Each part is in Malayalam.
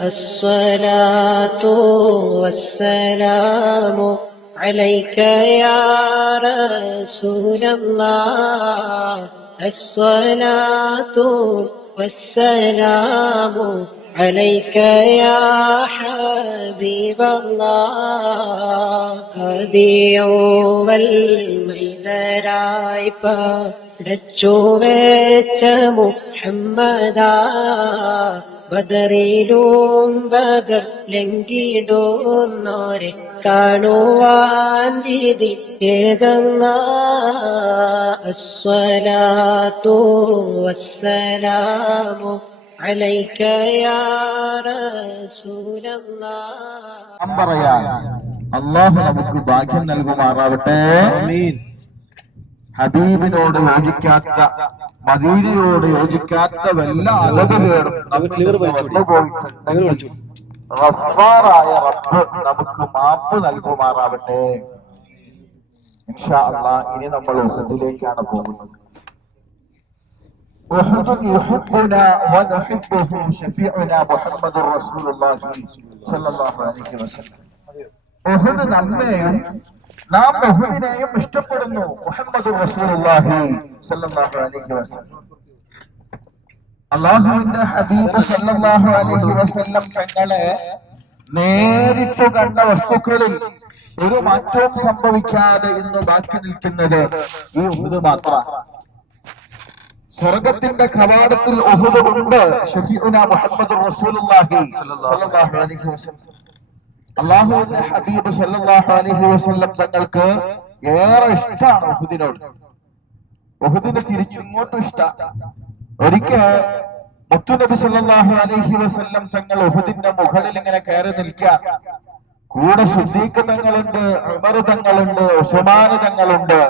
الصلاة والسلام عليك يا رسول الله. الصلاة والسلام عليك يا حبيب الله. മൈതരായി പടച്ചു വെച്ച മുഹമ്മദാ, ബദറിലും ബദർ ലംഘിടുന്നോരെ കാണുവാൻ വിധി ഏതല്ലാ. അസ്സലാത്തു വസ്സലാമു അലൈക യാ റസൂലല്ലാഹ്. പറയാൻ അല്ലാഹു നമുക്ക് ഭാഗ്യം നൽകുമാറാവട്ടെ. ഹബീബിനോട് യോജിക്കാത്ത, മദീനയോട് യോജിക്കാത്ത വല്ല അതബുകളും ഗഫാറായ റബ്ബ് നമുക്ക് മാപ്പ് നൽകുമാറാവട്ടെ. ഇൻഷാ അല്ലാഹ് ഇനി നമ്മൾ ഉഹദിലേക്കാണ് പോകുന്നത്. ഉഹദ് യുഹിബ്ബുനാ വനുഹിബ്ബുഹു ശഫീഉനാ മുഹമ്മദുർ റസൂലുള്ളാഹി സ്വല്ലല്ലാഹു അലൈഹി വസല്ലം. ഉഹദ് നമ്മെയും നാം ഉഹദിനെയും ഇഷ്ടപ്പെടുന്നു. മുഹമ്മദുർ റസൂലുള്ളാഹി സ്വല്ലല്ലാഹു അലൈഹി വസല്ലം, അല്ലാഹുവിന്റെ ഹബീബ് സ്വല്ലല്ലാഹു അലൈഹി വസല്ലം തങ്ങളെ നേരിട്ട് കണ്ട വസ്തുക്കളിൽ ഒരു മാറ്റവും സംഭവിക്കാതെ ഇന്ന് ബാക്കി നിൽക്കുന്നത് ഈ ഉഹദ് മാത്രമാണ്. സ്വർഗത്തിന്റെ കവാടത്തിൽ ഉഹദ് ഉണ്ട്. ഷഫീഉനാ മുഹമ്മദുർ റസൂലുള്ളാഹി സ്വല്ലല്ലാഹു അലൈഹി വസല്ലം, അല്ലാഹുവിന്റെ ഹബീബ് സല്ലല്ലാഹു അലൈഹി വസല്ലം തങ്ങൾക്ക് ഏറെ ഇഷ്ടമാണ് ഉഹദിനോട്. ഉഹദിന് തിരിച്ചിങ്ങോട്ടും ഇഷ്ടമാണ്. ഒരിക്കൽ മുത്തുനബി സല്ലല്ലാഹു അലൈഹി വസല്ലം തങ്ങൾ ഉഹദിന്റെ മുകളിൽ ഇങ്ങനെ കയറി നിൽക്കാൻ, കൂടെ സിദ്ദീഖ് തങ്ങളുണ്ട്, ഉമർ തങ്ങളുണ്ട്, ഉസ്മാൻ തങ്ങളുണ്ട്.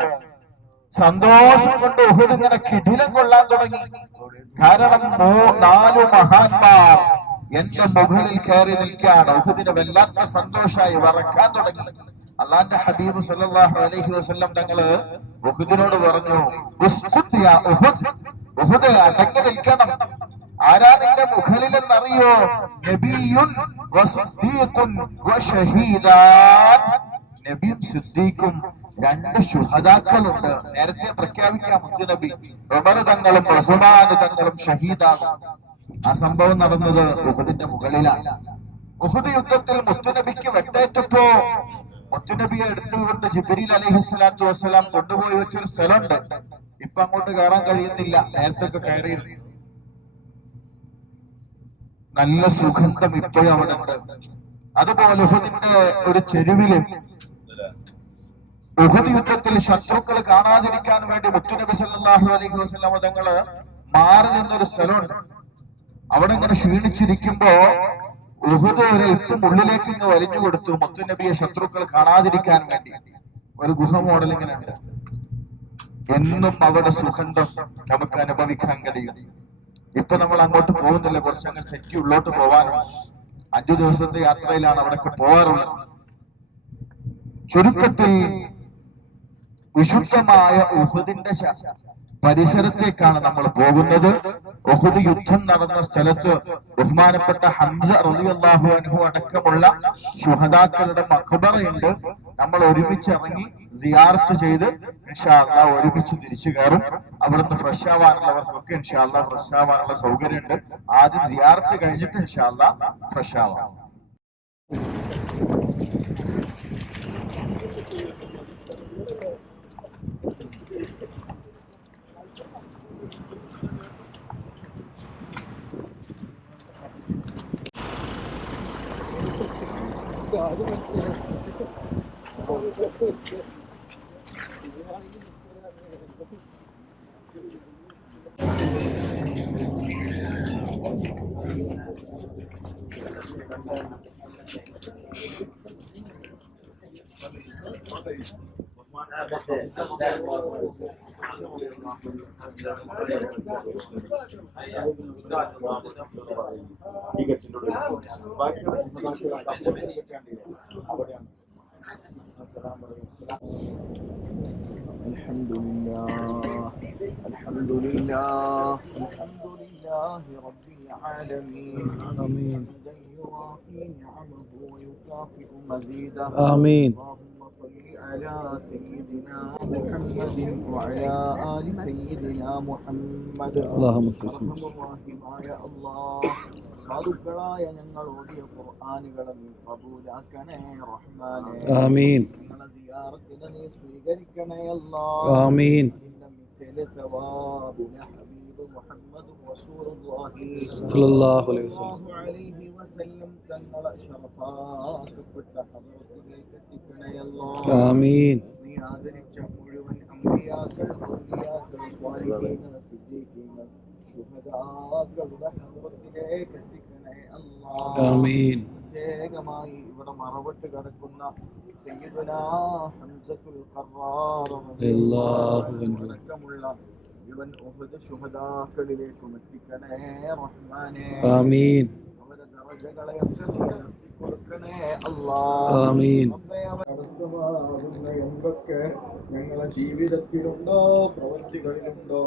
സന്തോഷം കൊണ്ട് ഉഹദ് ഇങ്ങനെ കിടിലം കൊള്ളാൻ തുടങ്ങി. കാരണം 4 മഹാന്മാർ എന്റെ മുകളിൽ കയറി നിൽക്കുകയാണ്. ഉഹദിന് വല്ലാത്ത സന്തോഷമായി, വറക്കാൻ തുടങ്ങി. അള്ളാന്റെ ഹബീബ് സല്ലല്ലാഹു അലൈഹി വസല്ലം തങ്ങള് ഉഹദിനോട് പറഞ്ഞു, ഉസ്കുത് യാ ഉഹദ്, ഉഹദ് അടങ്ങി നിൽക്കണം. ആരാ നിന്റെ മുകളിലെന്നറിയോ? നബിയുൻ വസിദ്ദീഖുൻ വശഹീദാൻ. നബിയും സിദ്ദീഖും 2 ശുഹദാക്കളുണ്ട്. നേരത്തെ പ്രഖ്യാപിക്കാം മുത്തുനബി. ഉമർ തങ്ങളും ഉസ്മാൻ തങ്ങളും ഷഹീദാകും. ആ സംഭവം നടന്നത് ഉഹദിന്റെ മുകളിലാണ്. ഉഹദ് യുദ്ധത്തിൽ മുത്തുനബിക്ക് വെട്ടേറ്റപ്പോ മുത്തുനബിയെ എടുത്തുകൊണ്ട് ജിബ്രീൽ അലൈഹിസ്സലാത്തു വസ്സലാം കൊണ്ടുപോയി വെച്ചൊരു സ്ഥലമുണ്ട്. ഇപ്പൊ അങ്ങോട്ട് കയറാൻ കഴിയുന്നില്ല. നേരത്തെ കയറിയിരുന്നു. നല്ല സുഗന്ധം ഇപ്പോഴും അവിടെ ഉണ്ട്. അതുപോലെ ഉഹദിന്റെ ഒരു ചെരുവില് ഉഹദ് യുദ്ധത്തിൽ ശത്രുക്കൾ കാണാതിരിക്കാൻ വേണ്ടി മുത്തുനബി സല്ലല്ലാഹു അലൈഹി വസല്ലം തങ്ങള് മാറി നിന്നൊരു സ്ഥലമുണ്ട്. അവിടെ ഇങ്ങനെ ക്ഷീണിച്ചിരിക്കുമ്പോ ഉഹദ് ഒരൽപ്പം ഉള്ളിലേക്ക് ഇങ്ങ് വലിഞ്ഞു കൊടുത്തു, മുത്തുനബിയെ ശത്രുക്കൾ കാണാതിരിക്കാൻ വേണ്ടി. ഒരു ഗുഹ മോഡൽ ഇങ്ങനെ ഉണ്ട്. എന്നും അവിടെ സുഗന്ധം നമുക്ക് അനുഭവിക്കാൻ കഴിയും. ഇപ്പൊ നമ്മൾ അങ്ങോട്ട് പോകുന്നില്ല, കുറച്ചങ്ങ് തെറ്റി ഉള്ളോട്ട് പോവാനുണ്ട്. 5 ദിവസത്തെ യാത്രയിലാണ് അവിടേക്ക് പോകാറുള്ളത്. ചുരുക്കത്തിൽ വിശുദ്ധമായ ഉഹദിന്റെ പരിസരത്തേക്കാണ് നമ്മൾ പോകുന്നത്. ഉഹദ് യുദ്ധം നടന്ന സ്ഥലത്ത് ബഹുമാനപ്പെട്ട ഹംസ റളിയല്ലാഹു അൻഹു അടക്കമുള്ള ശുഹദാക്കളുടെ മഖ്ബറയുണ്ട്. നമ്മൾ ഒരുമിച്ച് ഇറങ്ങി സിയാറത്ത് ചെയ്ത് ഇൻഷാ അല്ലാഹ് ഒരുമിച്ച് തിരിച്ചു കയറും. അവിടുന്ന് ഫ്രഷ് ആവാനുള്ളവർക്കൊക്കെ ഇൻഷാ അല്ലാഹ് ഫ്രഷ് ആവാനുള്ള സൗകര്യമുണ്ട്. ആദ്യം സിയാറത്ത് കഴിഞ്ഞിട്ട് ഇൻഷാ അല്ലാഹ് ഫ്രഷ് ആവാം. الحمد لله رب العالمين يوافي نعمه ويكافئ مزيده. آمين. اللهم صل على سيدنا محمد وعلى آل سيدنا محمد. اللهم صل وسلم. അർഹമുറാഹിമായ അല്ലാഹ്, സാധുക്കളായ ഞങ്ങൾ ഓതിയ ഖുർആനുകളെ നീ കബൂലാക്കണേ റഹ്മാനേ. ആമീൻ. ഞങ്ങളെ സിയാറത്തിനെ നീ സ്വീകരിക്കണേ അല്ലാ. ആമീൻ. ഇന്ന മിഥല സവാബിന ഹബീബ് മുഹമ്മദ് റസൂലുള്ളാഹി സല്ലല്ലാഹു അലൈഹി വസല്ലം. സ്വല്ലല്ലാഹു അലൈഹി വസല്ലം തങ്ങളെ ശറഫാക്കപ്പെട്ട ഹദ്റത്തിലേക്ക് എത്തിക്കണേ അല്ലാ. ആമീൻ. നീ ആദരിച്ച മുഴുവൻ അമ്പിയാക്കൾ, ഔലിയാക്കൾ, സ്വാലിഹീങ്ങൾ, സിദ്ദീഖീങ്ങൾ, ശുഹദാക്കളുടെ ഹദ്റത്തിലേക്ക് എത്തിക്കണേ അല്ലാ. ആമീൻ. പ്രത്യേകമായി ഇവിടെ മറവിട്ട് കിടക്കുന്ന സയ്യിദുനാ ഹംസത്തുൽ ഖറാർ അല്ലാഹു അക്ബർ. അടക്കമുള്ള ഇവൻ ഉഹദ് ശുഹദാക്കളിലേക്കും എത്തിക്കണേ റഹ്മാനേ. ആമീൻ. അവരുടെ ദറജകളെ ഉയർത്തി കൊടുക്കണേ അല്ലാ. ആമീൻ. റബ്ബേ, അവർ തടസ്സമാകുന്ന എന്തൊക്കെ ഞങ്ങളുടെ ജീവിതത്തിലുണ്ടോ പ്രവൃത്തികളിലുണ്ടോ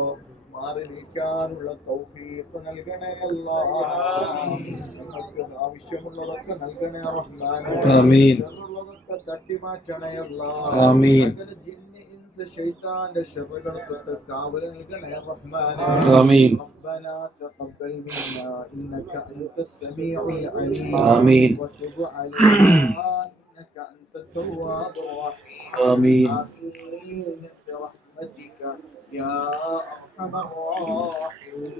മാറി നീക്കാനുള്ള തൗഫീഖ് നൽകണേ അല്ലാ. ഞങ്ങൾക്ക് ആവശ്യമുള്ളതൊക്കെ നൽകണേ റഹ്മാനേ. ആമീൻ. ഷർറുള്ളതൊക്കെ തട്ടിമാറ്റണേ അല്ലാ. ആമീൻ. സകല ജിന്ന് ഇൻസ് ശൈത്താന്റെ ശർറുകൾ തൊട്ട് കാവൽ നൽകണേ റഹ്മാനേ. ആമീൻ. ربنا تقبل منا إنك أنت السميع العليم. آمين. وتب علينا إنك أنت التواب الرحيم. آمين. آمين برحمتك يا أرحم الراحمين.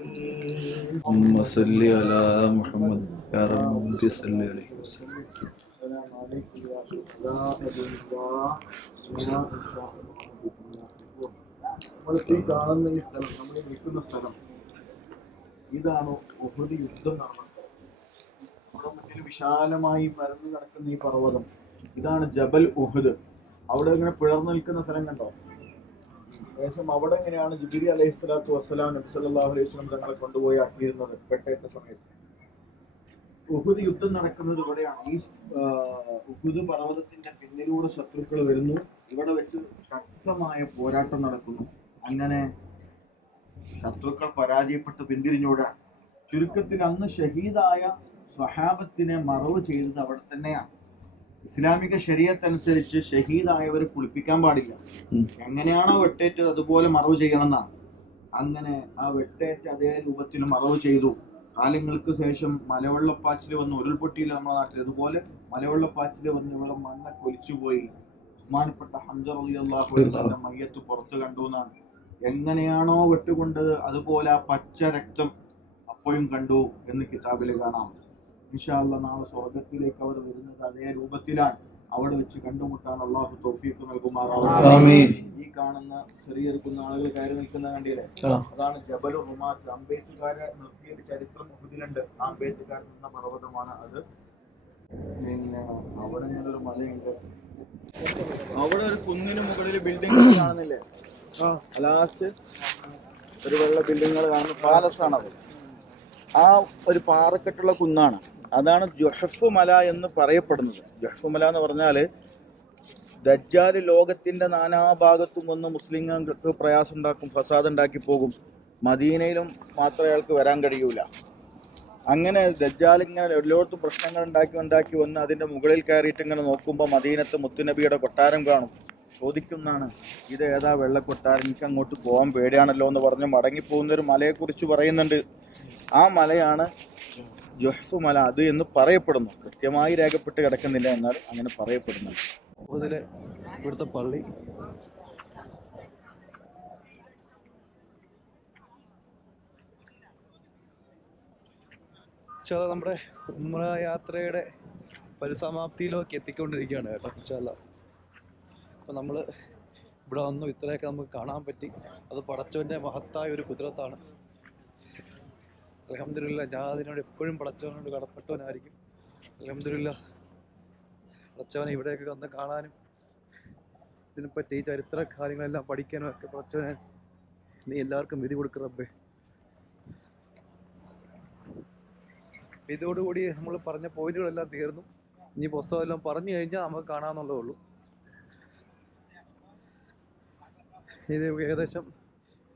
اللهم صل على محمد يا رب صل عليه وسلم. السلام عليكم يا شهداء الله. നമ്മളിപ്പോൾ ഈ കാണുന്ന ഈ സ്ഥലം, നമ്മൾ നിൽക്കുന്ന സ്ഥലം, ഇതാണ് ഉഹുദ് യുദ്ധം നടന്നത്. നമ്മുടെ മുന്നിൽ വിശാലമായി പരന്നു കിടക്കുന്ന ഈ പർവ്വതം, ഇതാണ് ജബൽ ഉഹുദ്. അവിടെ ഇങ്ങനെ പിളർന്നു നിൽക്കുന്ന സ്ഥലം കണ്ടോ? ഏകദേശം അവിടെ എങ്ങനെയാണ് ജിബ്രീൽ അലൈഹി സ്വലാത്തു വസ്സലാം നബി സല്ലല്ലാഹു അലൈഹി വസല്ലം തങ്ങളെ കൊണ്ടുപോയി ആക്കിയിരുന്നത് പെട്ടേറ്റ സമയത്ത്. ഉഹുദ് യുദ്ധം നടക്കുന്നത് ഇവിടെയാണ്. ഈ ഉഹുദ് പർവ്വതത്തിന്റെ പിന്നിലൂടെ ശത്രുക്കൾ വരുന്നു. ഇവിടെ വെച്ച് ശക്തമായ പോരാട്ടം നടക്കുന്നു. അങ്ങനെ ശത്രുക്കൾ പരാജയപ്പെട്ട് പിന്തിരിഞ്ഞോടാണ്. ചുരുക്കത്തിൽ അന്ന് ഷഹീദായ സ്വഹാബത്തിനെ മറവ് ചെയ്തത് അവിടെ തന്നെയാണ്. ഇസ്ലാമിക ശരീഅത്ത് അനുസരിച്ച് ഷഹീദായവരെ കുളിപ്പിക്കാൻ പാടില്ല. എങ്ങനെയാണോ വെട്ടേറ്റത് അതുപോലെ മറവ് ചെയ്യണം എന്നാണ്. അങ്ങനെ ആ വെട്ടേറ്റ അതേ രൂപത്തിൽ മറവ് ചെയ്തു. കാലങ്ങൾക്ക് ശേഷം മലവെള്ളപ്പാച്ചിൽ വന്ന് ഉരുൾപൊട്ടിയില്ല നമ്മുടെ നാട്ടിൽ. അതുപോലെ മലവെള്ളപ്പാച്ചിൽ വന്ന് ഇവിടെ മണ്ണൊക്കെ ഒലിച്ചുപോയി. ബഹുമാനപ്പെട്ട ഹംസ റളിയല്ലാഹു അൻഹു മയ്യത്ത് പുറത്ത് കണ്ടു എന്നാണ്. എങ്ങനെയാണോ വെട്ടുകൊണ്ടത് അതുപോലെ ആ പച്ച രക്തം അപ്പോഴും കണ്ടു എന്ന് കിതാബിൽ കാണാം. ഇൻഷാ അല്ലാഹ് നാളെ സ്വർഗത്തിലേക്ക് അവർ വരുന്നത് അതേ രൂപത്തിലാണ്. അവിടെ വെച്ച് കണ്ടുമുട്ടാൻ അള്ളാഹു തൗഫീഖ് നൽകുമാറാവട്ടെ. ഈ കാണുന്ന ചെറിയൊരു ആളുകൾ കയറി നിൽക്കുന്ന കണ്ടില്ലേ, അതാണ് ജബലുർ റുമാത്ത്. അമ്പേത്തുകാരെ നിർത്തിയ ചരിത്രം ഉഹുദിലുണ്ട്. ആ അമ്പേത്തുകാർ നിന്ന പർവ്വതമാണ് അത്. പിന്നെ അവിടെ ഇങ്ങനൊരു മലയുണ്ട്. അവിടെ ഒരു കുന്നിന് മുകളിൽ ബിൽഡിംഗ് കാണുന്നില്ലേ? ലാസ്റ്റ് ഒരു വെള്ള ബിൽഡിങ്ങുകൾ കാണുന്ന പാലസ് ആണത്. ആ ഒരു പാറക്കെട്ടുള്ള കുന്നാണ്. അതാണ് ജുഹഫ് മല എന്ന് പറയപ്പെടുന്നത്. ജുഹഫ് മല എന്ന് പറഞ്ഞാൽ ദജ്ജാൽ ലോകത്തിന്റെ നാനാഭാഗത്തും വന്ന് മുസ്ലിങ്ങൾക്ക് പ്രയാസം ഉണ്ടാക്കും, ഫസാദ് ഉണ്ടാക്കി പോകും. മദീനയിലും മാത്രമേ അയാൾക്ക് വരാൻ കഴിയൂല. അങ്ങനെ ദജ്ജാൽ ഇങ്ങനെ എല്ലായിടത്തും പ്രശ്നങ്ങൾ ഉണ്ടാക്കി വന്ന് അതിന്റെ മുകളിൽ കയറിയിട്ട് ഇങ്ങനെ നോക്കുമ്പോൾ മദീനത്ത് മുത്തുനബിയുടെ കൊട്ടാരം കാണും. ചോദിക്കുന്നതാണ്, ഇത് ഏതാ വെള്ളക്കൊട്ടാരം, എനിക്ക് അങ്ങോട്ട് പോകാൻ പേടിയാണല്ലോ എന്ന് പറഞ്ഞ് മടങ്ങിപ്പോകുന്നൊരു മലയെക്കുറിച്ച് പറയുന്നുണ്ട്. ആ മലയാണ് ജുഹഫ് മല അത് എന്ന് പറയപ്പെടുന്നു. കൃത്യമായി രേഖപ്പെട്ട് കിടക്കുന്നില്ല, എന്നാൽ അങ്ങനെ പറയപ്പെടുന്നുണ്ട്. അതിലെ ഇവിടുത്തെ പള്ളി നമ്മുടെ ഉംറ യാത്രയുടെ പരിസമാപ്തിയിലേക്ക് എത്തിക്കൊണ്ടിരിക്കുകയാണ് കേട്ടോ. ഇൻഷാല്ലാ അപ്പം നമ്മൾ ഇവിടെ വന്നു, ഇത്രയൊക്കെ നമുക്ക് കാണാൻ പറ്റി. അത് പടച്ചവൻ്റെ മഹത്തായ ഒരു കുതിരത്താണ്. അൽഹംദുലില്ലാ, ഞാൻ അതിനോട് എപ്പോഴും പടച്ചവനോട് കടപ്പെട്ടവനായിരിക്കും. അൽഹംദുലില്ലാ, പടച്ചവനെ ഇവിടെയൊക്കെ വന്ന് കാണാനും ഇതിനെപ്പറ്റി ഈ ചരിത്ര കാര്യങ്ങളെല്ലാം പഠിക്കാനും ഒക്കെ പടച്ചവനെ നീ എല്ലാവർക്കും വിധി കൊടുക്കുക റബ്ബേ. ഇതോടുകൂടി നമ്മൾ പറഞ്ഞ പോയിന്റുകളെല്ലാം തീർന്നു. ഇനി പുസ്തകമെല്ലാം പറഞ്ഞു കഴിഞ്ഞാൽ നമുക്ക് കാണാമെന്നുള്ളതേ ഉള്ളൂ. ഇത് ഏകദേശം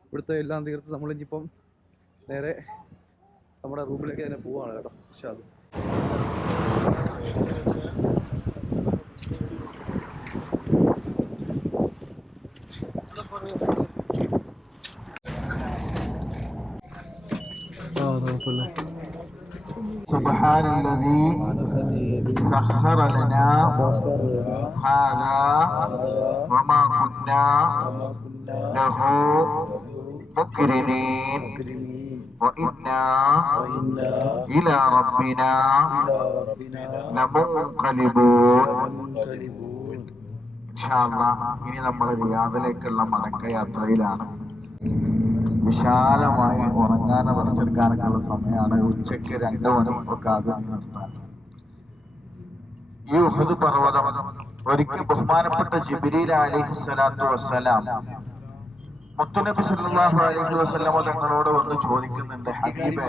ഇവിടുത്തെ എല്ലാം തീർത്ത് നമ്മളിനിയിപ്പം നേരെ നമ്മുടെ റൂമിലേക്ക് തന്നെ പോവാണ് കേട്ടോ. ഇൻഷാ അല്ലാഹ്. سبحان الذي سخر لنا هذا وما كنا له مقرنين وإنا إلى ربنا لمنقلبون. ഇൻഷാ അല്ലാഹ് ഇനി നമ്മൾ റിയാദിലേക്കുള്ള മടക്കയാത്രയിലാണ്. വിശാലമായി ഉറങ്ങാനും റെസ്റ്റ് എടുക്കാനൊക്കെ ഉള്ള സമയമാണ്. ഉച്ചയ്ക്ക് 2 മണി ഒക്കെ ആകും നിർത്താൻ. ഈ ഉഹദ് പർവ്വതം ഒരിക്കൽ ബഹുമാനപ്പെട്ട ജിബ്രീൽ അലൈഹിസ്സലാത്തു വസ്സലാം മുത്തുനബി സല്ലല്ലാഹു അലൈഹി വസല്ലം തങ്ങളോട് വന്ന് ചോദിക്കുന്നുണ്ട്, ഹബീബേ,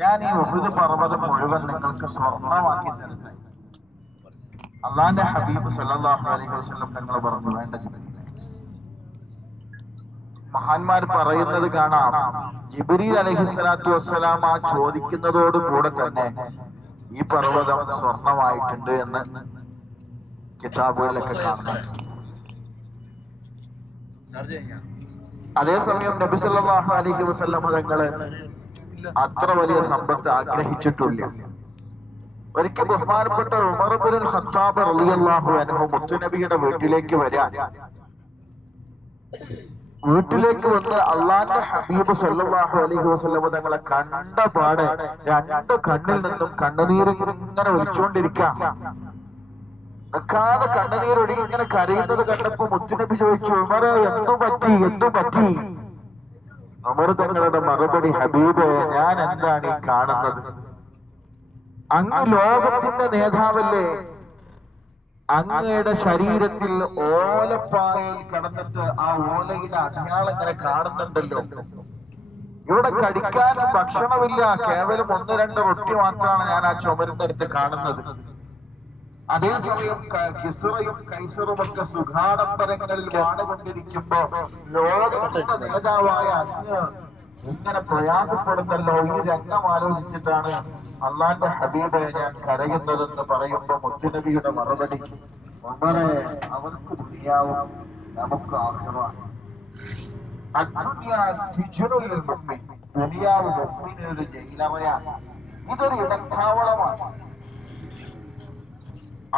ഞാൻ ഈ ഉഹദ് പർവ്വതം മുഴുവൻ നിങ്ങൾക്ക് സ്വർണ്ണമാക്കി തരട്ടെ? അള്ളാന്റെ ഹബീബ് സല്ലല്ലാഹു അലൈഹി വസല്ലം തങ്ങൾ പറഞ്ഞു, വേണ്ട ജിബ്രീൽ. മഹാന്മാർ പറയുന്നത് കാണാം, ജിബ്രീൽ അലൈഹിസ്സലാത്തു വസ്സലാം ആ ചോദിക്കുന്നതോട് കൂടെ തന്നെ ഈ പർവ്വതം സ്വർണമായിട്ടുണ്ട് എന്ന് കിതാബുകളിലൊക്കെ കാണുന്നുണ്ട്. അതേസമയം നബി സല്ലല്ലാഹു അലൈഹി വസല്ലം തങ്ങള് അത്ര വലിയ സമ്പത്ത് ആഗ്രഹിച്ചിട്ടില്ല. ഒരിക്കൽ ബഹുമാനപ്പെട്ട ഉമർ ഇബ്നുൽ ഖത്താബ് റളിയല്ലാഹു അൻഹു മുത്തുനബിയുടെ വീട്ടിലേക്ക് വരാൻ വീട്ടിലേക്ക് വന്ന് അള്ളാന്റെ ഹബീബ് സല്ലല്ലാഹു അലൈഹി വസല്ലം തങ്ങളെ കണ്ട പാടെ 2 കണ്ണിൽ നിന്നും കണ്ണുനീർ ഇങ്ങനെ ഒലിച്ചുകൊണ്ടിരിക്കാം. നിൽക്കാതെ കണ്ണുനീരൊഴുകി ഇങ്ങനെ കരയുന്നത് കണ്ടപ്പോ മുത്തുനബി ചോദിച്ചു, ഉമറെ, എന്തു പറ്റി? ഉമർ തങ്ങളുടെ മറുപടി, ഹബീബേ, ഞാൻ എന്താണ് ഈ കാണുന്നത്? അങ്ങ് ലോകത്തിന്റെ നേതാവല്ലേ? അങ്ങയുടെ ശരീരത്തിൽ ഓലപ്പായയിൽ കിടന്നിട്ട് ആ ഓലയുടെ അടയാളം ഇങ്ങനെ കാണുന്നുണ്ടല്ലോ. ഇവിടെ കഴിക്കാനും ഭക്ഷണമില്ല, കേവലം 1-2 റൊട്ടി മാത്രമാണ് ഞാൻ ആ ചുമരിന്റെ അടുത്ത് കാണുന്നത്. അതേസമയം കിസ്റയും കൈസറും ഒക്കെ സുഖാഡംബരങ്ങളിൽ വാണുകൊണ്ടിരിക്കുമ്പോ ലോകത്തിന്റെ നേതാവായ അങ്ങ് ഇങ്ങനെ പ്രയാസപ്പെടുന്നല്ലോ. ഈ രംഗം ആലോചിച്ചിട്ടാണ് അള്ളാന്റെ ഹബീബെ ഞാൻ കരയുന്നതെന്ന് പറയുമ്പോ മുത്തുനബിയുടെ മറുപടി, ഉമറേ, അവർക്ക് ദുനിയാവും നമുക്ക് ആഖിറയാണ്. ദുനിയാവ് മുഅ്മിനൊരു ജയിലറയാണ്, ഇതൊരു ഇടത്താവളമാണ്.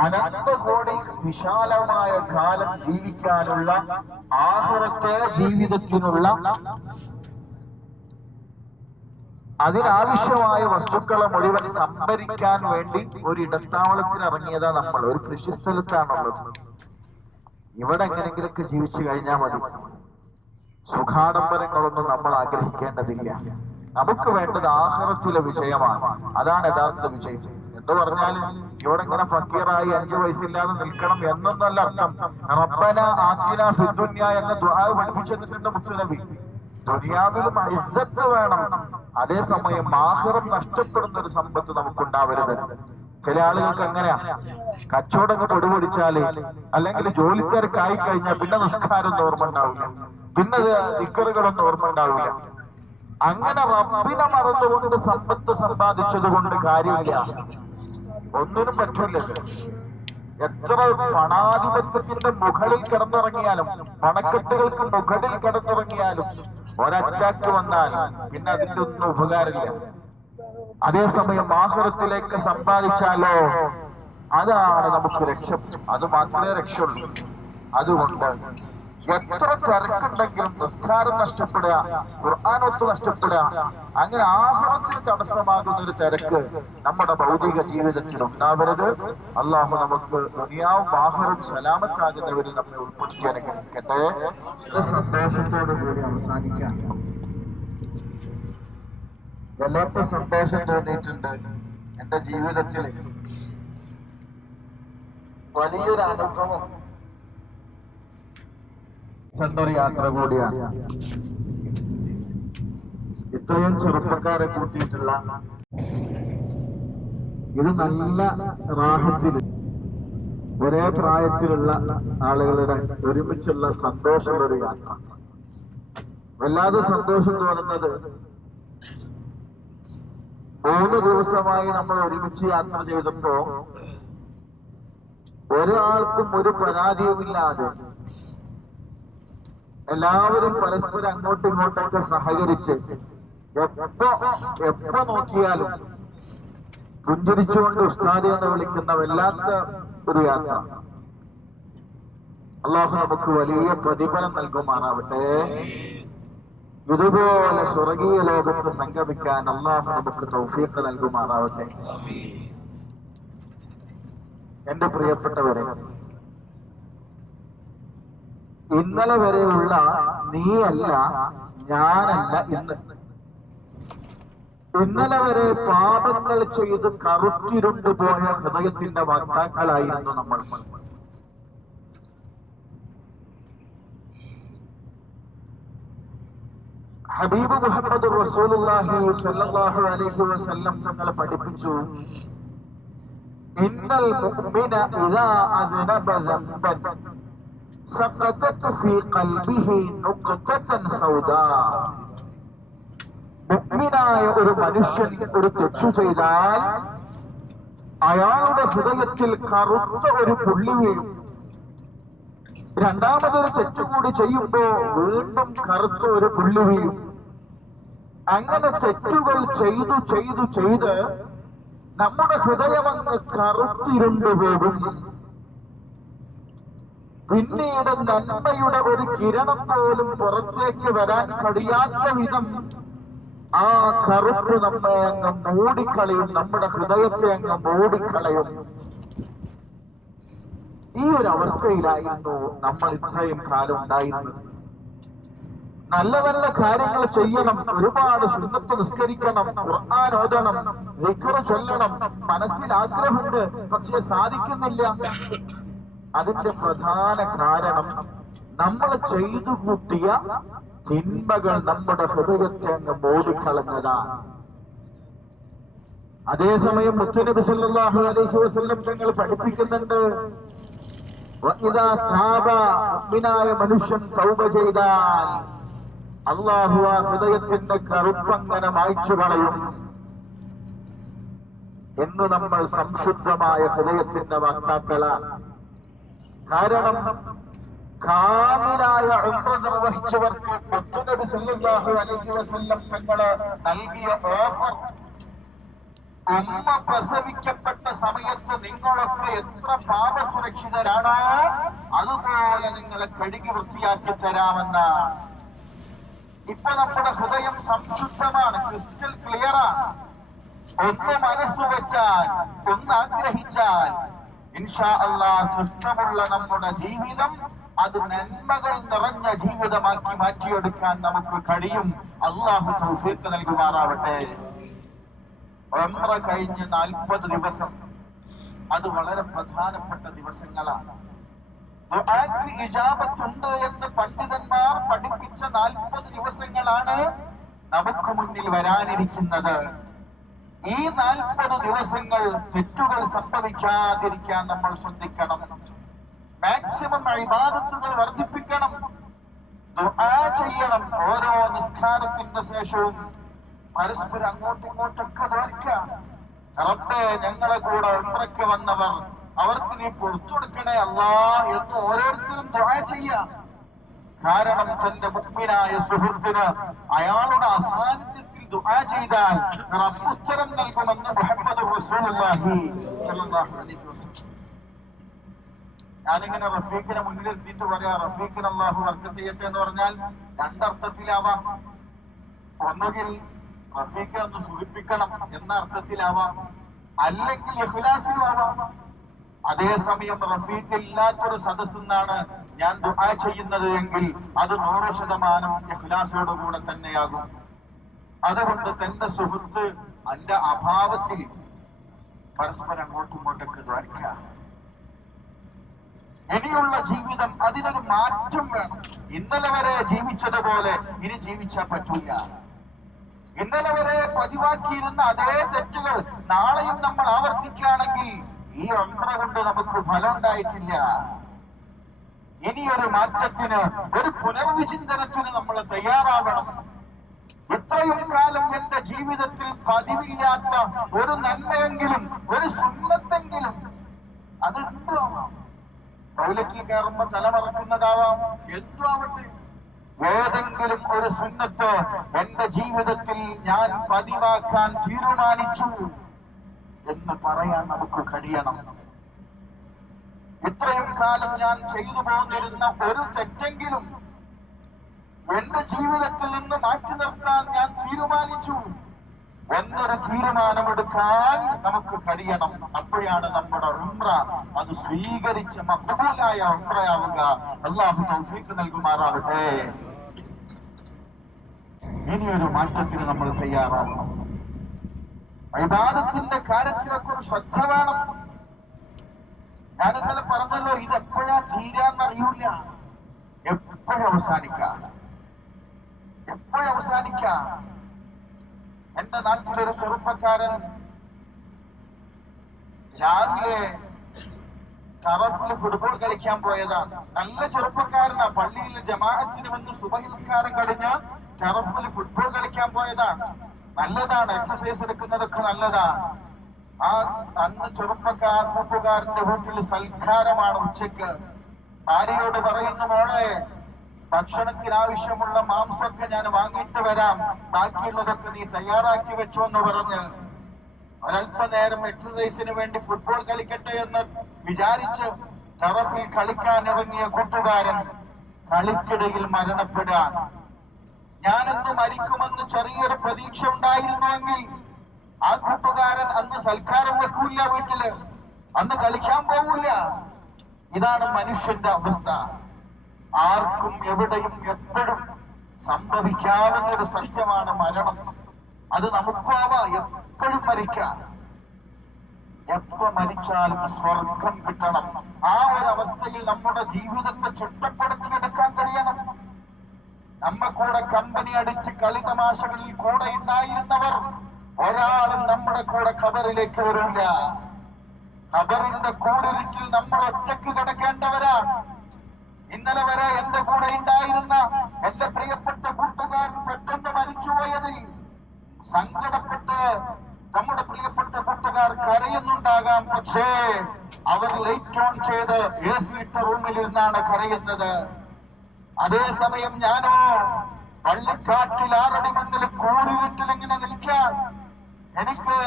അനന്തകോടി വിശാലമായ കാലം ജീവിക്കാനുള്ള ആഖിറത്തെ ജീവിതത്തിനുള്ള അതിനാവശ്യമായ വസ്തുക്കളെ മുഴുവൻ സംഭരിക്കാൻ വേണ്ടി ഒരു ഇടത്താവളത്തിൽ ഇറങ്ങിയതാ നമ്മൾ. ഒരു കൃഷിസ്ഥലത്താണുള്ളത്. ഇവിടെ എങ്ങനെങ്കിലൊക്കെ ജീവിച്ചു കഴിഞ്ഞാൽ മതി. സുഖാഡംബരങ്ങളൊന്നും നമ്മൾ ആഗ്രഹിക്കേണ്ടതില്ല. നമുക്ക് വേണ്ടത് ആഖിറത്തിലെ വിജയമാണ്. അതാണ് യഥാർത്ഥ വിജയം. എന്ന് പറഞ്ഞാൽ ഇവിടെ ഇങ്ങനെ ഫക്കീറായി 5 വയസ്സില്ലാതെ നിൽക്കണം എന്നൊന്നല്ല അർത്ഥം. റബ്ബന ആതിനാ ഫിദ്ദുനിയ എന്ന ദുആ പഠിപ്പിച്ചിട്ടുണ്ട് മുത്തുനബി. ദുനിയാവിലും ഇസ്സത്ത് വേണം, അതേസമയം ആഖിറം നഷ്ടപ്പെടുന്ന ഒരു സമ്പത്ത് നമുക്കുണ്ടാവരുത്. ചില ആളുകൾക്ക് അങ്ങനെയാ, കച്ചവടങ്ങൾ പൊടിപൊടിച്ചാല് അല്ലെങ്കിൽ ജോലി തിരക്കായി കഴിഞ്ഞാൽ പിന്നെ നിസ്കാരം ഓർമ്മ ഉണ്ടാവില്ല, പിന്നെ ദിക്റുകളൊന്നും ഓർമ്മ ഉണ്ടാവില്ല. അങ്ങനെ റബ്ബിനെ മറന്നുകൊണ്ട് സമ്പത്ത് സമ്പാദിച്ചത് കൊണ്ട് കാര്യമില്ല, ഒന്നിനും പറ്റൂലല്ലോ. എത്ര പണാധിപത്യത്തിന്റെ മുകളിൽ കിടന്നിറങ്ങിയാലും പണക്കെട്ടുകൾക്ക് മുകളിൽ കിടന്നിറങ്ങിയാലും ഒരറ്റാക്ക് വന്നാൽ പിന്നെ അതിന്റെ ഒന്നും ഉപകാരമില്ല. അതേസമയം ആഖിറത്തിലേക്ക് സമ്പാദിച്ചാലോ അതാണ് നമുക്ക് രക്ഷ. അത് മാത്രമേ രക്ഷയുള്ളൂ. അതുകൊണ്ട് എത്ര തിരക്കുണ്ടെങ്കിലും നിസ്കാരം നഷ്ടപ്പെടുക, ഖുർആനൊത്ത് നഷ്ടപ്പെടുക, അങ്ങനെ ആഖിറത്തിന് തടസ്സമാകുന്ന ഒരു തിരക്ക് നമ്മുടെ ഭൗതിക ജീവിതത്തിൽ ഉണ്ടാവരുത്. അള്ളാഹു നമുക്ക് ദുനിയാവും ആഖിറവും സലാമത്താകുന്നവരിൽ നമ്മെ ഉൾപ്പെടുത്തി അനുഗ്രഹിക്കട്ടെ. സന്തോഷത്തോടു കൂടി അവസാനിക്കാം. വല്ലാത്ത സന്തോഷം തോന്നിയിട്ടുണ്ട് എന്റെ ജീവിതത്തിൽ. വലിയൊരു അനുഭവം ചെന്നൊരു യാത്ര കൂടിയാണ്. ഇത്രയും ചെറുപ്പക്കാരെ കൂട്ടിയിട്ടുള്ള ഇത് നല്ല റാഹത്തില് ഒരേ പ്രായത്തിലുള്ള ആളുകളുടെ ഒരുമിച്ചുള്ള സന്തോഷമുള്ള ഒരു യാത്ര. വല്ലാതെ സന്തോഷം തോന്നുന്നത് 3 ദിവസമായി നമ്മൾ ഒരുമിച്ച് യാത്ര ചെയ്തപ്പോ ഒരാൾക്കും ഒരു പരാതിയുമില്ലാതെ എല്ലാവരും പരസ്പരം അങ്ങോട്ടും ഇങ്ങോട്ടൊക്കെ സഹകരിച്ച് എപ്പോ നോക്കിയാലും പുഞ്ചിരിച്ചുകൊണ്ട് ഉസ്താദി എന്ന് വിളിക്കുന്ന വല്ലാത്ത ഒരു യാത്ര. അള്ളാഹു നമുക്ക് വലിയ പ്രതിഫലം നൽകുമാറാവട്ടെ. ഇതുപോലെ സ്വർഗീയ ലോകത്ത് സംഗമിക്കാൻ അള്ളാഹു നമുക്ക് തൗഫീഖ് നൽകുമാറാവട്ടെ. എന്റെ പ്രിയപ്പെട്ടവരെ, ഇന്നലെ വരെയുള്ള നീയല്ല ഞാനല്ല ഇന്ന്. ഇന്നലെ വരെ പാപങ്ങൾ ചെയ്ത് കറുത്തിരുണ്ടുപോയ ഹൃദയത്തിന്റെ വക്താക്കളായിരുന്നു നമ്മൾ. ഹബീബ് മുഹമ്മദ് റസൂലുള്ളാഹി സ്വല്ലല്ലാഹു അലൈഹി വസല്ലം തങ്ങൾ പഠിപ്പിച്ചു, ഇന്നൽ മുഅ്മിന ഇദാ അദ്നബ ദംബൻ സഖതത് ഫീ ഖൽബിഹി നുഖ്തതൻ സൗദാ. മുഅ്മിനായ ഒരു മനുഷ്യൻ ഒരു തെറ്റു ചെയ്താൽ അയാളുടെ ഹൃദയത്തിൽ കറുത്ത ഒരു പുള്ളി വീഴും. രണ്ടാമതൊരു തെറ്റുകൂടി ചെയ്യുമ്പോ വീണ്ടും കറുത്ത ഒരു പുള്ളി വീഴും. അങ്ങനെ തെറ്റുകൾ ചെയ്തു ചെയ്തു ചെയ്ത് നമ്മുടെ ഹൃദയം അങ്ങ് കറുത്തിരുണ്ടു പോകും. പിന്നീട് നന്മയുടെ ഒരു കിരണം പോലും പുറത്തേക്ക് വരാൻ കഴിയാത്ത വിധം ആ കറുപ്പ് നമ്മെ അങ്ങ് മൂടിക്കളയും, നമ്മുടെ ഹൃദയത്തെ അങ്ങ് മൂടിക്കളയും. ഈ ഒരു അവസ്ഥയിലായിരുന്നു നമ്മൾ ഇത്രയും കാലം ഉണ്ടായിരുന്നത്. നല്ല നല്ല കാര്യങ്ങൾ ചെയ്യണം, ഒരുപാട് സുന്നത്ത് നിസ്കരിക്കണം, ഖുർആൻ ഓതണം, ദിക്ർ ചൊല്ലണം, മനസ്സിൽ ആഗ്രഹമുണ്ട്, പക്ഷെ സാധിക്കുന്നില്ല. അതിന്റെ പ്രധാന കാരണം നമ്മൾ ചെയ്തു കൂട്ടിയ തിന്മകൾ നമ്മുടെ ഹൃദയത്തെ അങ്ങ് മൂടിക്കളഞ്ഞതാണ്. അതേസമയം മുത്തുനബി സല്ലല്ലാഹു അലൈഹി വസല്ലം തങ്ങൾ പഠിപ്പിക്കുന്നുണ്ട്, വഇദാ താബ, മുഅ്മിനായ മനുഷ്യൻ തൗബ ചെയ്താൽ അല്ലാഹു ആ ഹൃദയത്തിന്റെ കറുപ്പങ്ങനെ മായ്ച്ചു കളയും എന്ന് നമ്മൾ സംശുദ്ധമായ ഹൃദയത്തിന്റെ വക്താക്കളാണ്. കാരണം കാമിലായ ഉംറ നിർവഹിച്ചവർക്ക് മുത്തുനബി സല്ലല്ലാഹു അലൈഹി വസല്ലം തങ്ങൾ നൽകിയ ഓഫർ, ഉമ്മ പ്രസവിക്കപ്പെട്ട സമയത്ത് നിങ്ങളൊക്കെ എത്ര പാപസുരക്ഷിതരാണോ അതുപോലെ നിങ്ങളെ കഴുകി വൃത്തിയാക്കി തരാമെന്നാണ്. ഇപ്പൊ നമ്മുടെ ഹൃദയം സംശുദ്ധമാണ്, ക്രിസ്റ്റൽ ക്ലിയർ ആണ്. ഒന്ന് മനസ്സ് വെച്ചാൽ, ഒന്ന് ആഗ്രഹിച്ചാൽ ഇൻഷാ അല്ലാഹ് സൃഷ്ടമുള്ള നമ്മുടെ ജീവിതം അത് നന്മകൾ നിറഞ്ഞ ജീവിതമാക്കി മാറ്റിയെടുക്കാൻ നമുക്ക് കഴിയും. അല്ലാഹു തൗഫീഖ് നൽകുമാറാവട്ടെ. ഉംറ കഴിഞ്ഞ് 40 ദിവസം അത് വളരെ പ്രധാനപ്പെട്ട ദിവസങ്ങളാണ്. ദുആക്ക് ഇജാബത്തുണ്ട് എന്ന് പണ്ഡിതന്മാർ പഠിപ്പിച്ച 40 ദിവസങ്ങളാണ് നമുക്ക് മുന്നിൽ വരാനിരിക്കുന്നത്. ഈ 40 ദിവസങ്ങൾ തെറ്റുകൾ സംഭവിക്കാതിരിക്കാൻ നമ്മൾ ശ്രദ്ധിക്കണം. മാക്സിമം ഇബാദത്തുകൾ വർദ്ധിപ്പിക്കണം, ദുആ ചെയ്യണം. ഓരോ നിസ്കാരത്തിന്റെ ശേഷവും പരസ്പരം അങ്ങോട്ടും ഇങ്ങോട്ടൊക്കെ ദ്വാരിക്കാം. റബ്ബേ, ഞങ്ങളെ കൂടെ ഉംറയ്ക്ക് വന്നവർ അവർക്ക് നീ പുറത്തു കൊടുക്കണേ അല്ലാ എന്ന് ഓരോരുത്തരും ദുആ ചെയ്യാം. കാരണം തന്റെ മുഅ്മിനായ സുഹൃത്തിന് അയാളുടെ അസാന്നിധ്യത്തിൽ ദുആ ചെയ്താൽ റബ്ബ് ഉത്തരം നൽകുമെന്ന് മുഹമ്മദ് റസൂലുള്ളാഹി സ്വല്ലല്ലാഹു അലൈഹി വസല്ലം. ഞാനിങ്ങനെ റഫീഖിനെ മുന്നിലെത്തിയിട്ട് പറയാ, റഫീഖിന് അല്ലാഹു ബർക്കത്ത് ചെയ്യട്ടെ എന്ന് പറഞ്ഞാൽ രണ്ടർത്ഥത്തിലാവാം. ഒന്നുകിൽ റഫീഖിനെ ഒന്ന് സൂചിപ്പിക്കണം എന്ന അർത്ഥത്തിലാവാം, അല്ലെങ്കിൽ ഇഖ്ലാസിലും ആവാം. അതേസമയം റഫീഖ് ഇല്ലാത്തൊരു സദസ്സെന്നാണ് ഞാൻ ദുആ ചെയ്യുന്നത് എങ്കിൽ അത് 100% ഇഖ്ലാസോടുകൂടെ തന്നെയാകും. അതുകൊണ്ട് തന്റെ സുഹൃത്ത് എന്റെ അഭാവത്തിൽ പരസ്പരം അങ്ങോട്ടും ഇങ്ങോട്ടൊക്കെ ദ്വാരിക്കുക. ഇനിയുള്ള ജീവിതം അതിനൊരു മാറ്റം വേണം. ഇന്നലെ വരെ ജീവിച്ചതുപോലെ ഇനി ജീവിച്ചാൽ പറ്റൂല. ഇന്നലെ വരെ പതിവാക്കിയിരുന്ന അതേ തെറ്റുകൾ നാളെയും നമ്മൾ ആവർത്തിക്കുകയാണെങ്കിൽ ഈ ഉംറ കൊണ്ട് നമുക്ക് ഫലം ഉണ്ടായിട്ടില്ല. ഇനിയൊരു മാറ്റത്തിന്, ഒരു പുനർവിചിന്തനത്തിന് നമ്മൾ തയ്യാറാവണം. ഇത്രയും കാലം എന്റെ ജീവിതത്തിൽ പതിവില്ലാത്ത ഒരു നന്മയെങ്കിലും ഒരു സുന്നത്തെങ്കിലും അതെന്തോ ടോയ്ലറ്റിൽ കയറുമ്പോ തലമറക്കുന്നതാവാം, എന്തോ ആവട്ടെ, ഏതെങ്കിലും ഒരു സുന്നത്ത് എന്റെ ജീവിതത്തിൽ ഞാൻ പതിവാക്കാൻ തീരുമാനിച്ചു എന്ന് പറയാൻ നമുക്ക് കഴിയണം. ഇത്രയും കാലം ഞാൻ ചെയ്തു പോന്നിരുന്ന ഒരു തെറ്റെങ്കിലും എന്റെ ജീവിതത്തിൽ നിന്ന് മാറ്റി നിർത്താൻ ഞാൻ തീരുമാനിച്ചു എന്നൊരു തീരുമാനമെടുക്കാൻ നമുക്ക് കഴിയണം. അപ്പോഴാണ് നമ്മുടെ ഉംറ അത് സ്വീകരിച്ച മഖബൂലായ ഉംറയാവുക. അല്ലാഹു തൗഫീഖ് നൽകുമാറാവട്ടെ. ഇനിയൊരു മാറ്റത്തിന് നമ്മൾ തയ്യാറാവണം. ഇബാദത്തിന്റെ കാര്യത്തിലൊക്കെ ഒരു ശ്രദ്ധ വേണം. ഞാനിന്നലെ പറഞ്ഞല്ലോ, ഇത് എപ്പോഴാ തീരാന്നറിയൂല, എപ്പോഴവസാനിക്കാം. എന്റെ നാട്ടിലൊരു ചെറുപ്പക്കാരൻ രാവിലെ ടറഫിൽ ഫുട്ബോൾ കളിക്കാൻ പോയതാണ്. നല്ല ചെറുപ്പക്കാരനാ. പള്ളിയിൽ ജമാഅത്തിന് വന്ന് സുബഹി നിസ്കാരം കഴിഞ്ഞ് ടറഫിൽ ഫുട്ബോൾ കളിക്കാൻ പോയതാണ്. നല്ലതാണ്, എക്സസൈസ് എടുക്കുന്നതൊക്കെ നല്ലതാണ്. അന്ന് കൂട്ടുകാരന്റെ വീട്ടിൽ സൽക്കാരമാണ്. ഉച്ചക്ക് ഭാര്യയോട് പറയുന്നു, മോളെ ഭക്ഷണത്തിന് ആവശ്യമുള്ള മാംസമൊക്കെ ഞാൻ വാങ്ങിയിട്ട് വരാം, ബാക്കിയുള്ളതൊക്കെ നീ തയ്യാറാക്കി വെച്ചോ എന്ന് പറഞ്ഞ് ഒരല്പനേരം എക്സസൈസിന് വേണ്ടി ഫുട്ബോൾ കളിക്കട്ടെ എന്ന് വിചാരിച്ച് ടറഫിൽ കളിക്കാൻ ഇറങ്ങിയ കൂട്ടുകാരൻ കളിക്കിടയിൽ മരണപ്പെടാൻ. ഞാനെന്ന് മരിക്കുമെന്ന് ചെറിയൊരു പ്രതീക്ഷ ഉണ്ടായിരുന്നുവെങ്കിൽ ആ കൂട്ടുകാരൻ അന്ന് സൽക്കാരം വെക്കൂല, വീട്ടില് അന്ന് കളിക്കാൻ പോവില്ല. ഇതാണ് മനുഷ്യന്റെ അവസ്ഥ. ആർക്കും എവിടെയും എപ്പോഴും സംഭവിക്കാവുന്ന ഒരു സത്യമാണ് മരണം. അത് നമുക്കാവാ, എപ്പോഴും മരിക്കാം. എപ്പോ മരിച്ചാലും സ്വർഗം കിട്ടണം. ആ ഒരു അവസ്ഥയിൽ നമ്മുടെ ജീവിതത്തെ ചിട്ടപ്പെടുത്തിയെടുക്കാൻ കഴിയണം. നമ്മ കൂടെ കമ്പനി അടിച്ച് കളി തമാശകളിൽ കൂടെ ഉണ്ടായിരുന്നവർ ഒരാളും നമ്മുടെ കൂടെ ഖബറിലേക്ക് വരില്ല. ഖബറിന്റെ കൂരിരുട്ടിൽ നമ്മൾ ഒറ്റയ്ക്ക് കിടക്കേണ്ടവരാണ്. ഇന്നലെ വരെ എന്റെ കൂടെ ഉണ്ടായിരുന്ന എന്റെ പ്രിയപ്പെട്ട കൂട്ടുകാരൻ പെട്ടെന്ന് മരിച്ചുപോയതിൽ സങ്കടപ്പെട്ട് നമ്മുടെ പ്രിയപ്പെട്ട കൂട്ടുകാർ കരയുന്നുണ്ടാകാം. പക്ഷേ അവർ ലൈറ്റ് ഓൺ ചെയ്ത് AC ഇട്ട റൂമിൽ ഇരുന്നാണ് കരയുന്നത്. അതേസമയം ഞാനോ പള്ളിക്കാട്ടിൽ 6 അടി മണ്ണിൽ കൂരിരുട്ടിൽ ഇങ്ങനെ നിൽക്കാൻ. എനിക്ക്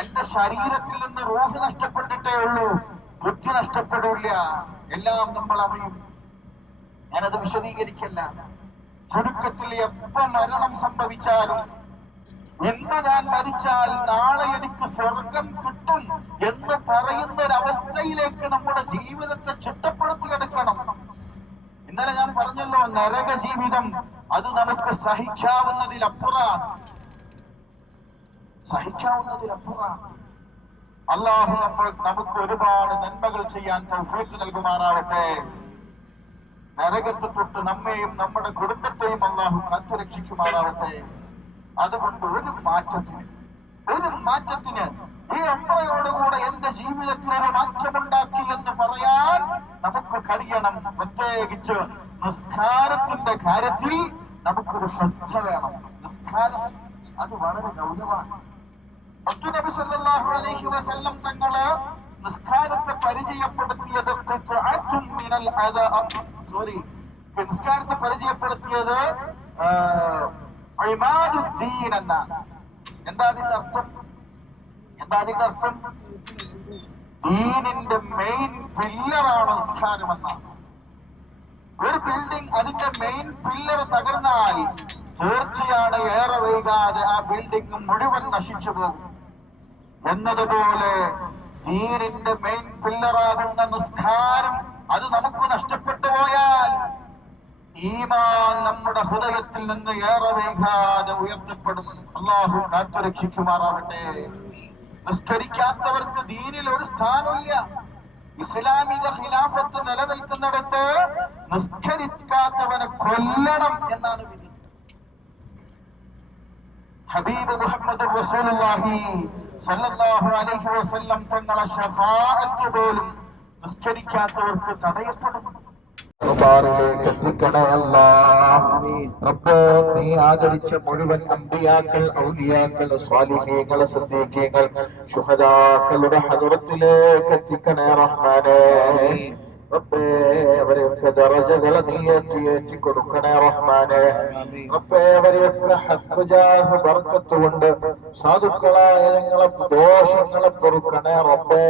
എന്റെ ശരീരത്തിൽ നിന്ന് റൂഹ് നഷ്ടപ്പെട്ടിട്ടേ ഉള്ളൂ, ബുദ്ധി നഷ്ടപ്പെടില്ല. എല്ലാം നമ്മൾ അറിയും. ഞാനത് വിശദീകരിക്കല്ല. ചുരുക്കത്തിൽ എപ്പോ മരണം സംഭവിച്ചാലും, ഇന്ന് ഞാൻ മരിച്ചാൽ നാളെ എനിക്ക് സ്വർഗം കിട്ടും എന്ന് പറയുന്ന ഒരവസ്ഥയിലേക്ക് നമ്മുടെ ജീവിതത്തെ ചിട്ടപ്പെടുത്തിയെടുക്കണം. ഇന്നലെ ഞാൻ പറഞ്ഞല്ലോ, നരക ജീവിതം അത് നമുക്ക് സഹിക്കാവുന്നതിലപ്പുറമാണ്. അല്ലാഹു നമുക്ക് ഒരുപാട് നന്മകൾ ചെയ്യാൻ തൗഫീഖ് നൽകുമാറാവട്ടെ. നരകത്തെ തൊട്ട് നമ്മെയും നമ്മുടെ കുടുംബത്തെയും അല്ലാഹു കാത്തുരക്ഷിക്കുമാറാവട്ടെ. അതുകൊണ്ട് ഒരു മാറ്റത്തിന് ഈ ഉംറയോടുകൂടെ എന്റെ ജീവിതത്തിൽ ഒരു മാറ്റമുണ്ടാക്കി എന്ന് പറയാൻ നമുക്ക് കഴിയണം. പ്രത്യേകിച്ച് നിസ്കാരത്തിന്റെ കാര്യത്തിൽ നമുക്കൊരു ശ്രദ്ധ വേണം. നിസ്കാരം അത് വളരെ ഗൗരവമാണ്. നബി സല്ലല്ലാഹു അലൈഹി വസല്ലം തങ്ങള് നിസ്കാരത്തെ പരിചയപ്പെടുത്തിയത് ഇമാദുദ്ദീൻ എന്നാണ്. എന്താ അതിന്റെ അർത്ഥം? ദീനിന്റെ മെയിൻ പില്ലറാണ് നിസ്കാരം എന്നാണ്. ഒരു ബിൽഡിംഗ് അതിന്റെ മെയിൻ പില്ലർ തകർന്നാൽ തീർച്ചയാണ് ഏറെ വൈകാതെ ആ ബിൽഡിംഗ് മുഴുവൻ നശിച്ചു പോകും. എന്നതുപോലെ ദീനിന്റെ മെയിൻ പില്ലറാകുന്ന നിസ്കാരം അത് നമുക്ക് നഷ്ടപ്പെട്ടു പോയാൽ ഈമാൻ നമ്മുടെ ഹൃദയത്തിൽ നിന്ന് ഏറെ വൈകാതെ ഉയർത്തപ്പെടും. അല്ലാഹു കാത്തുരക്ഷിക്കുമാറാവട്ടെ. നിസ്കരിക്കാത്തവർക്ക് ദീനിൽ ഒരു സ്ഥാനമില്ല. ഇസ്ലാമിക ഖിലാഫത്ത് നിലനിൽക്കുന്നിടത്ത് നിസ്കരിക്കാത്തവനെ കൊല്ലണം എന്നാണ് വിധി. ഹബീബ് മുഹമ്മദ് റസൂലുള്ളാഹി സല്ലല്ലാഹു അലൈഹി വസല്ലം തങ്ങളെ ശഫാഅത്ത് പോലും നിസ്കരിക്കാത്തവർക്ക് തടയപ്പെടും. ദർബാറിലേക്ക് എത്തിക്കണേ അല്ലാഹ്. റബ്ബേ, നീ ആദരിച്ച മുഴുവൻ അമ്പിയാക്കൾ, ഔലിയാക്കൾ, സ്വാലിഹീങ്ങൾ, സിദ്ദീഖീങ്ങൾ, ശുഹദാക്കളുടെ ഹദറത്തിലേക്ക് എത്തിക്കണേ റഹ്മാനേ. റബ്ബേ, അവരെയൊക്കെ ദറജകളെ നീ ഏറ്റി കൊടുക്കണേ റഹ്മാനേ. റബ്ബേ, അവരെയൊക്കെ ഹഖ് ജാഹ് ബർക്കത്ത് കൊണ്ട് സാധുക്കളായ ഞങ്ങളെ ദോഷങ്ങളെ പൊറുക്കണേ റബ്ബേ.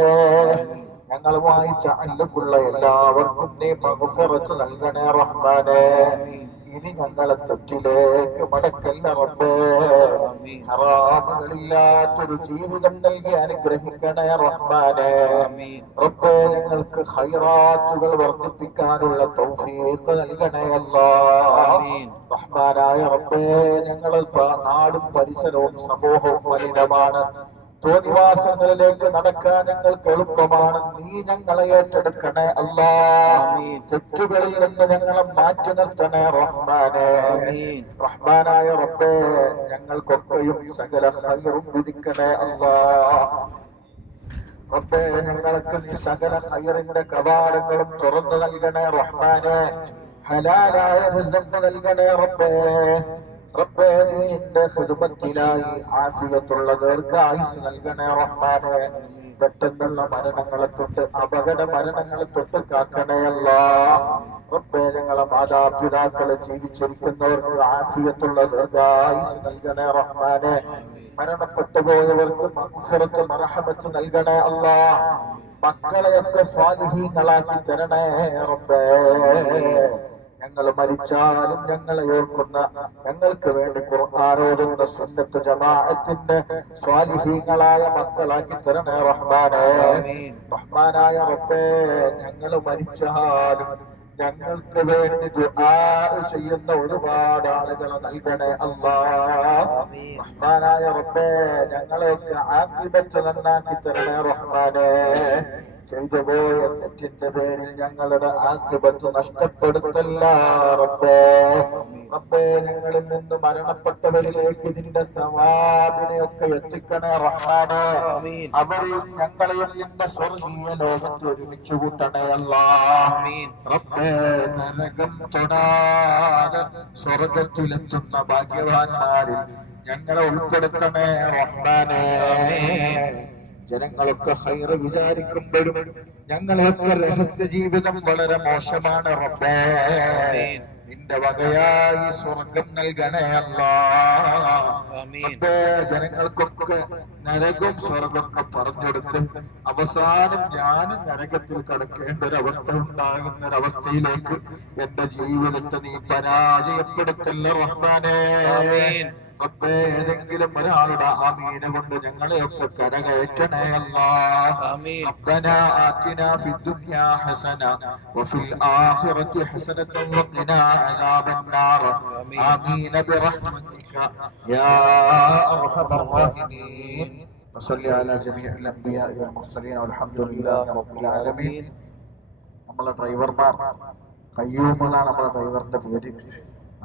ഞങ്ങളുമായി തഅല്ലുഖുള്ള എല്ലാവർക്കും നീ മഗ്ഫിറത്ത് നൽകണേ റഹ്മാനേ. ഇനി ഞങ്ങളെ തെറ്റിലേക്ക് മടക്കല്ല റബ്ബേ. ഹറാമുകളില്ലാത്തൊരു ജീവിതം നൽകി അനുഗ്രഹിക്കണേ റഹ്മാനേ. റബ്ബേ, ഞങ്ങൾക്ക് ഖൈറാത്തുകൾ വർദ്ധിപ്പിക്കാനുള്ള തൗഫീഖ് നൽകണേ അല്ലാഹ്. റഹ്മാനായ റബ്ബേ, ഞങ്ങളുടെ നാടും പരിസരവും സമൂഹവും മലിനമാണ്. തോന്നിവാസങ്ങളിലേക്ക് നടക്കാൻ ഞങ്ങൾക്ക് എളുപ്പമാണ്. നീ ഞങ്ങളെ ഏറ്റെടുക്കണേ അല്ലാഹ്. തെറ്റുകളിൽ നിന്ന് ഞങ്ങളെ മാറ്റി നിർത്തണേ റഹ്മാനേ. റഹ്മാനായ റബ്ബേ, ഞങ്ങൾക്കൊക്കെയും സകല ഖൈറും വിധിക്കണേ അല്ലാഹ്. റബ്ബേ, ഞങ്ങൾക്ക് നീ സകല ഖൈറിന്റെ കവാടങ്ങളും തുറന്നു നൽകണേ റഹ്മാനേ. ഹലാലായ റിസ്ഖ് നൽകണേ റബ്ബേ. റബ്ബേ, നിന്റെ ഖിദ്മത്തിലായി ആഫിയത്തുള്ള ദീർഘായുസ് നൽകണേ റഹ്മാനേ. പെട്ടെന്നുള്ള മരണങ്ങളെ തൊട്ട്, അപകട മരണങ്ങളെ തൊട്ട് കാക്കണേ അല്ലാഹ്. റബ്ബേ, ഞങ്ങളെ മാതാപിതാക്കളെ ജീവിച്ചിരിക്കുന്നവർക്ക് ആഫിയത്തുള്ള ദീർഘായുസ് നൽകണേ റഹ്മാനേ. മരണപ്പെട്ടു പോയവർക്ക് മഗ്ഫിറത്ത് മർഹമത്ത് നൽകണേ അല്ലാഹ്. മക്കളെയൊക്കെ സ്വാലിഹീങ്ങളാക്കി തരണേ റബ്ബേ. ഞങ്ങൾ മരിച്ചാലും ഞങ്ങളെ ഓർക്കുന്ന, ഞങ്ങൾക്ക് വേണ്ടി ഖുർആൻ ഓതുന്ന സുന്നത്ത് ജമാഅത്തിന്റെ സ്വാലിഹീങ്ങളായ മക്കളാക്കി തരണേ റഹ്മാനേ. റഹ്മാനായ റബ്ബേ, ഞങ്ങൾ മരിച്ചാലും ഞങ്ങൾക്ക് വേണ്ടി ദുആ ചെയ്യുന്ന ഒരുപാട് ആളുകളെ നൽകണേ അല്ലാഹ്. റഹ്മാനായ റബ്ബേ, ഞങ്ങളെയൊക്കെ ആഖിബത്ത് നന്നാക്കി തരണേ റഹ്മാനേ. ചെയ്തു പോയ തെറ്റിന്റെ പേരിൽ ഞങ്ങളുടെ ആഖിബത്ത് നഷ്ടപ്പെടുത്തല്ല റബ്ബേ. റബ്ബേ, ഞങ്ങളിൽ നിന്ന് മരണപ്പെട്ടവരിലേക്ക് ഇതിന്റെ സവാബിനെയൊക്കെ എത്തിക്കണേ റഹ്മാനേ. അവരെയും ഞങ്ങളെയും നിന്റെ സ്വർഗീയ ലോകത്ത് ഒരുമിച്ച് കൂട്ടണേ അല്ലാഹ്. റബ്ബേ, നരകം തൊടാതെ സ്വർഗത്തിലെത്തുന്ന ഭാഗ്യവാന്മാരിൽ ഞങ്ങളെ ഉൾപ്പെടുത്തണേ റഹ്മാനേ. ജനങ്ങളൊക്കെ ഖൈറ് വിചാരിക്കുമ്പോഴും ഞങ്ങളെയൊക്കെ രഹസ്യ ജീവിതം വളരെ മോശമാണ് റബ്ബേ. നിന്റെ വകയായി സ്വർഗം നൽകണേ അല്ലാഹ്. ജനങ്ങൾക്കൊക്കെ നരകവും സ്വർഗമൊക്കെ പറഞ്ഞെടുത്ത് അവസാനം ഞാനും നരകത്തിൽ കടക്കേണ്ട ഒരവസ്ഥ ഉണ്ടാകുന്ന ഒരവസ്ഥയിലേക്ക് എന്റെ ജീവിതത്തെ നീ പരാജയപ്പെടുത്തല്ല റഹ്മാനേ. റബ്ബേ, ഏതെങ്കിലും ഒരാളുടെ ആമീന കൊണ്ട് ഞങ്ങളെയൊക്കെ കരകയറ്റണേ അല്ലാഹ്. റബ്ബനാ ആതിനാ ഫിദ്ദുനിയാ ഹസന വഫിൽ ആഖിറതി ഹസനത വഖിനാ അദാബന്നാർ. ആമീൻ ബിറഹ്മതിക യാ അർഹമർ റഹീമീൻ. വസല്ലി അലാ ജമീഇൽ അംബിയാ വൽ മുർസലീൻ വൽഹംദുലില്ലാഹി റബ്ബിൽ ആലമീൻ. നമ്മളെ ഡ്രൈവർമാർ, ഖയ്യൂം എന്നാണ് നമ്മുടെ ഡ്രൈവറിന്റെ പേര്.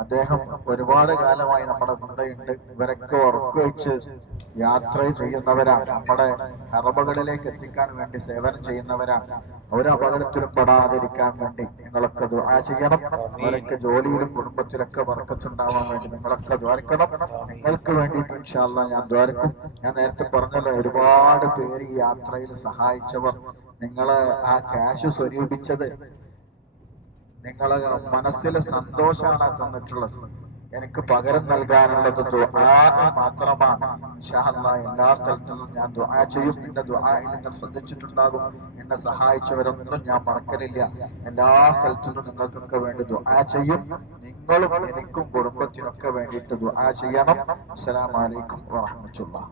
അദ്ദേഹം ഒരുപാട് കാലമായി നമ്മുടെ കൂടെയുണ്ട്. ഇവരൊക്കെ ഉറക്കുവെച്ച് യാത്ര ചെയ്യുന്നവരാണ്. നമ്മുടെ ഹറബകളിലേക്ക് എത്തിക്കാൻ വേണ്ടി സേവനം ചെയ്യുന്നവരാണ്. ഒരു അപകടത്തിലും പെടാതിരിക്കാൻ വേണ്ടി നിങ്ങളൊക്കെ ദുആ ചെയ്യണം. അവരൊക്കെ ജോലിയിലും കുടുംബത്തിലൊക്കെ ബർക്കത്തുണ്ടാവാൻ വേണ്ടി നിങ്ങളൊക്കെ ദ്വാരക്കണം. നിങ്ങൾക്ക് വേണ്ടിയിട്ട് ഇൻഷാ അല്ലാഹ് ഞാൻ ദ്വാരക്കും. ഞാൻ നേരത്തെ പറഞ്ഞല്ലോ, ഒരുപാട് പേര് ഈ യാത്രയിൽ സഹായിച്ചവർ, നിങ്ങള് ആ ക്യാഷ് സ്വരൂപിച്ചത് നിങ്ങളെ മനസ്സിലെ സന്തോഷമാണ് തന്നിട്ടുള്ളത്. എനിക്ക് പകരം നൽകാനുള്ളത് ദുആ മാത്രമാണ്. ഇൻഷാ അല്ലാഹ് എല്ലാ സ്ഥലത്തും ഞാൻ ദുആ ചെയ്യും. എന്റെ ദുആയിൽ നിങ്ങൾ ശ്രദ്ധിച്ചിട്ടുണ്ടാകും. എന്നെ സഹായിച്ചവരൊന്നും ഞാൻ മറക്കലില്ല. എല്ലാ സ്ഥലത്തും നിങ്ങൾക്കൊക്കെ വേണ്ടി ദുആ ചെയ്യും. നിങ്ങളും എനിക്കും കുടുംബത്തിനൊക്കെ വേണ്ടിയിട്ട് ദുആ ചെയ്യണം. അസ്സലാമു അലൈക്കും വറഹ്മത്തുള്ളാഹി.